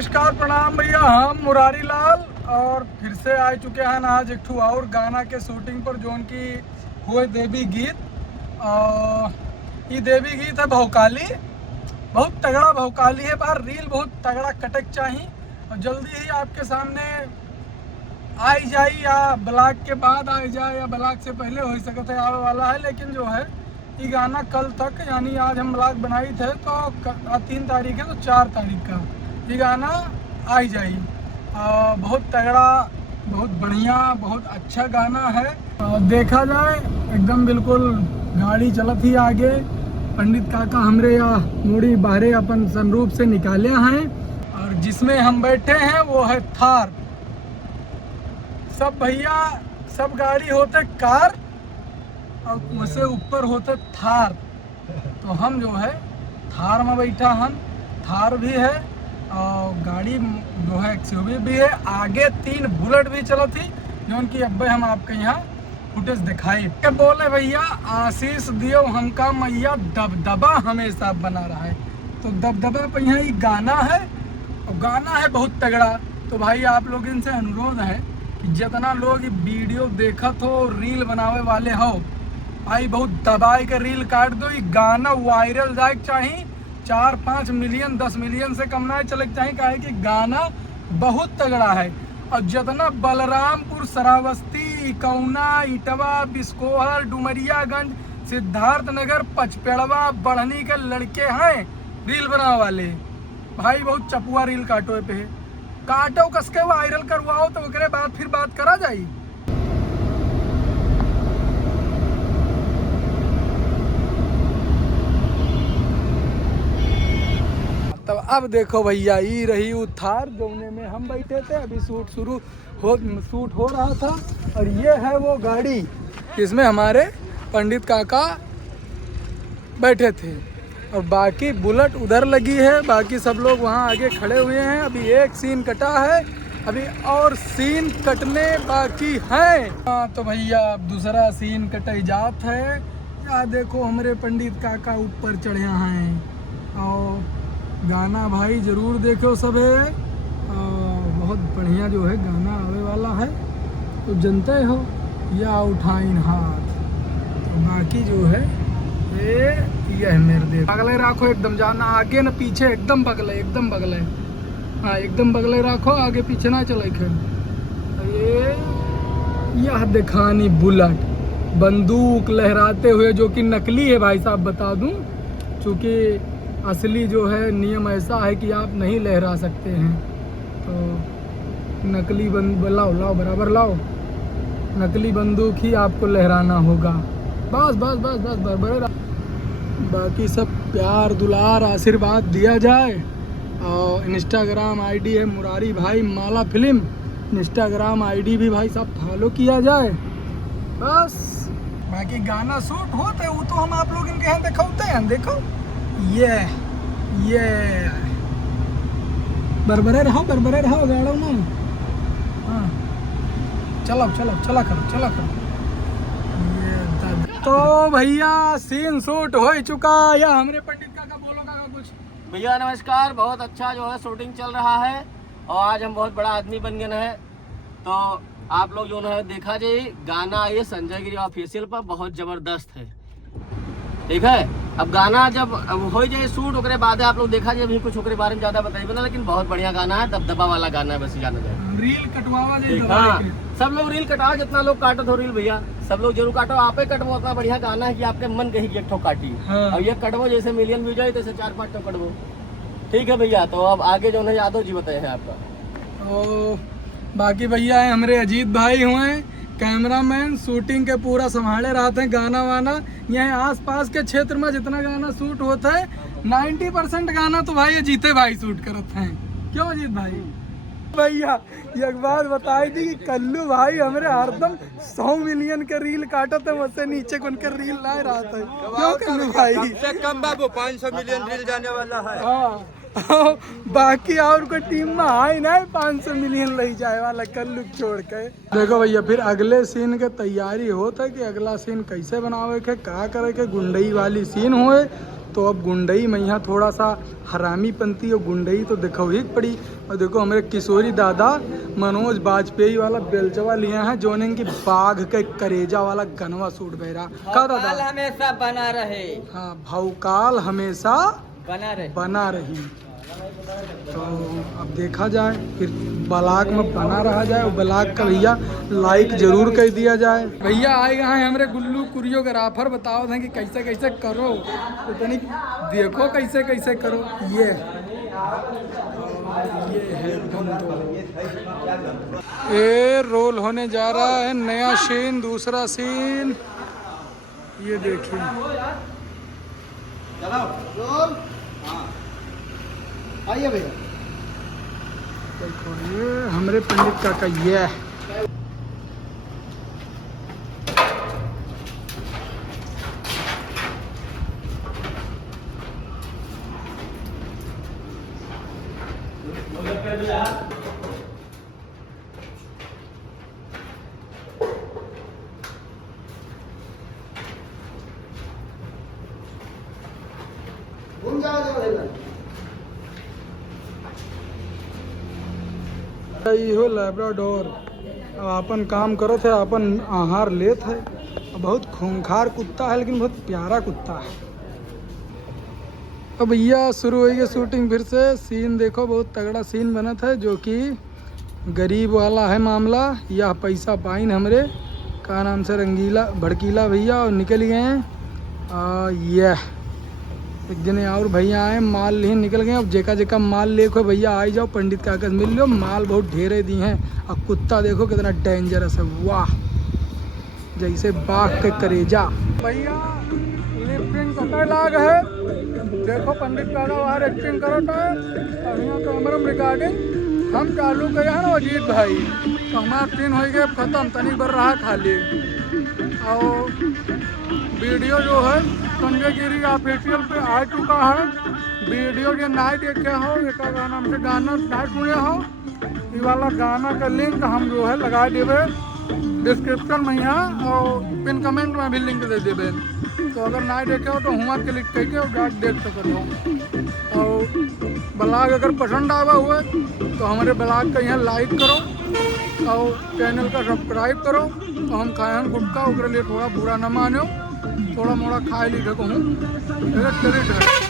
नमस्कार प्रणाम भैया, हम मुरारी लाल और फिर से आ चुके हैं आज एक और गाना के शूटिंग पर जोन की हुए देवी गीत। ये देवी गीत है भौकाली, बहुत तगड़ा भौकाली है। बार रील बहुत तगड़ा कटक चाहिए और जल्दी ही आपके सामने आई जाए, या ब्लॉग के बाद आई जाए या ब्लॉग से पहले हो सकते आने वाला है। लेकिन जो है ये गाना कल तक, यानी आज हम ब्लॉग बनाई थे तो 3 तारीख है, तो 4 तारीख का ये गाना आई जाए। बहुत तगड़ा, बहुत बढ़िया, बहुत अच्छा गाना है। देखा जाए एकदम बिल्कुल गाड़ी चलत ही आगे, पंडित काका हमरे या मोड़ी बाहरे अपन सनरूप से निकाले हैं और जिसमें हम बैठे हैं वो है थार। सब भैया सब गाड़ी होते कार और उससे ऊपर होते थार, तो हम जो है थार में बैठा हम। थार भी है और गाड़ी जो है एक्सयूवी भी है, आगे 3 बुलेट भी चला थी जो कि अब हम आपके यहाँ फुटेज दिखाई। बोले भैया आशीष दियो हमका मैया, दबदबा हमेशा बना रहा है। तो दबदबा पे यहाँ ये गाना है और गाना है बहुत तगड़ा। तो भाई आप लोग इनसे अनुरोध है कि जितना लोग वीडियो देखत हो, रील बनावे वाले हो, भाई बहुत दबाई के रील काट दो। ये गाना वायरल जाए चाहिए, 4-5 मिलियन 10 मिलियन से कम ना चले चाहिए, काहे कि गाना बहुत तगड़ा है। और जितना बलरामपुर, श्रावस्ती, कौना, इटवा, बिस्कोहर, डुमरियागंज, सिद्धार्थनगर, पचपेड़वा, बढ़नी के लड़के हैं रील बनाने वाले, भाई बहुत चपुआ रील काटो पे काटो, कसके वायरल करवाओ, तो ओकरे बाद फिर बात करा जाई। तब अब देखो भैया ये रही वो थार जोने में हम बैठे थे, अभी शूट हो रहा था। और ये है वो गाड़ी इसमें हमारे पंडित काका बैठे थे और बाकी बुलेट उधर लगी है, बाकी सब लोग वहाँ आगे खड़े हुए हैं। अभी एक सीन कटा है, अभी और सीन कटने बाकी हैं। तो भैया अब दूसरा सीन कटे जात है। या देखो हमारे पंडित काका ऊपर चढ़े हैं और गाना भाई ज़रूर देखो सब है। बहुत बढ़िया जो है गाना आने वाला है, तो जनते हो या उठाइन हाथ। तो बाकी जो है ये है मेरे देख बगले रखो, एकदम जाना आगे न पीछे, एकदम बगले, एकदम बगले। हाँ एकदम बगले रखो, आगे पीछे ना चले। यह दिखानी बुलेट बंदूक लहराते हुए, जो कि नकली है भाई साहब बता दूं, चूँकि असली जो है नियम ऐसा है कि आप नहीं लहरा सकते हैं। तो नकली लाओ लाओ बराबर लाओ, नकली बंदूक ही आपको लहराना होगा। बस बस बस बस बराबर। बाकी सब प्यार दुलार आशीर्वाद दिया जाए। और इंस्टाग्राम आईडी है मुरारी भाई माला फिल्म, इंस्टाग्राम आईडी भी भाई साहब फॉलो किया जाए। बस बाकी गाना शूट होते वो तो हम आप लोग इनके यहाँ दिखाते हैं। देखो ये बरबरे रहो गाड़ो ना। हाँ चलो चला करो। तो भैया सीन शूट हो चुका, या हमरे पंडित काका बोलो काका कुछ। भैया नमस्कार, बहुत अच्छा जो है शूटिंग चल रहा है और आज हम बहुत बड़ा आदमी बन गए हैं। तो आप लोग जो है देखा जाए गाना ये संजय गिरी ऑफिशियल पर बहुत जबरदस्त है, ठीक है। अब गाना जब हो जाए शूट ओकरे बाद आप लोग देखा जाए, अभी कुछ ओकरे बारे में ज्यादा बताइए बना, लेकिन बहुत बढ़िया गाना है, दबदबा वाला गाना है। बस जाना जाए रील कटवावा जाए। हाँ सब लोग रील कटाओ, जितना लोग काटो तो रील भैया सब लोग जरूर काटो। आप ही कटवो, उतना बढ़िया गाना है कि आपके मन कहीं एक ठो काटी। हाँ। अब ये कटवो जैसे मिलियन व्यूज आए तैसे 4-5 ठो कटवो, ठीक है भैया। तो अब आगे जो है यादव जी बताए हैं आपका। तो बाकी भैया है हमारे अजीत भाई हुए कैमरामैन, शूटिंग के पूरा संभाले रहते हैं। गाना वाना यहाँ आसपास के क्षेत्र में जितना गाना शूट होता है 90% गाना तो भाई अजीते भाई शूट करते हैं। क्यों अजीत भाई? भैया एक बात बताई थी कि कल्लू भाई हमारे हरदम 100 मिलियन के रील काटते, मुझसे नीचे कौन के रील ना रहा था। क्यों कल्लू भाई? कम बाबू 500 मिलियन रील जाने वाला है। हाँ बाकी और कोई टीम में आई नहीं 500 मिलियन ले जाए वाला कल्लू छोड़ के। देखो भैया फिर अगले सीन के तैयारी होता है कि अगला सीन कैसे बनावे के, का करे के, गुंडई वाली सीन होए तो अब गुंडई में यहाँ थोड़ा सा हरामी पंथी और गुंडई तो देखो ही पड़ी। और देखो हमारे किशोरी दादा मनोज बाजपेयी वाला बेलचवा लिया है जोने की बाघ के करेजा वाला गनवा सूट बहरा का दादा हमेशा बना रहे। हाँ भौकाल हमेशा बना रही। तो अब देखा जाए फिर ब्लॉग में बना रहा जाए और ब्लॉग का भैया लाइक जरूर कर दिया जाए। भैया आए हैं हमारे गुल्लू कोरियोग्राफर, बताओ थे कि कैसे कैसे करो तो तनी देखो कैसे कैसे करो। ये है ये रोल होने जा रहा है नया सीन, दूसरा सीन ये देखिए। आइए भैया। देखो ये हमारे पंडित काका ये है। हो लैब्राडोर अब अपन काम करो थे, अपन आहार लेत है। बहुत खूंखार कुत्ता है लेकिन बहुत प्यारा कुत्ता है। तो भैया शुरू हो गई शूटिंग फिर से। सीन देखो बहुत तगड़ा सीन बना था जो कि गरीब वाला है मामला। यह पैसा पाइन हमरे का नाम से रंगीला भड़कीला भैया और निकल गए हैं। ये एक जने और भैया आए माल लिए निकल गए। अब जेका जेका माल लेखो भैया आ जाओ, पंडित कागज मिल लो। माल बहुत ढेरे दी हैं और कुत्ता देखो कितना डेंजरस है, वाह जैसे बाघ के करेजा। भैया लिपसिंग कटे लाग है, देखो पंडित काका बाहर एक्टिंग करता है और यहाँ कैमरा में रिकॉर्डिंग हम चालू करे हैं ना अजीत भाई। तो हमारा सीन हो गया खत्म, तनिक बर रहा खाली। और वीडियो जो है संजय गिरी ऑफिशियल पे आ चुका है। वीडियो के नाई देखे हो, एक नाम से गाना नाई सुने हो, ये वाला गाना का लिंक हम जो है लगा देवे डिस्क्रिप्शन में यहाँ और पिन कमेंट में भी लिंक दे देवे। तो अगर नाई देखे हो तो हुआ क्लिक करके और जाके देख सकते हो। और ब्लॉग अगर पसंद आवा हुआ तो हमारे ब्लॉग का यहाँ लाइक करो और चैनल का सब्सक्राइब करो। तो हम खाएं गुटका उसके लिए थोड़ा बुरा न मानो, थोड़ा मोड़ा खाए ली देखो हूँ चलिए।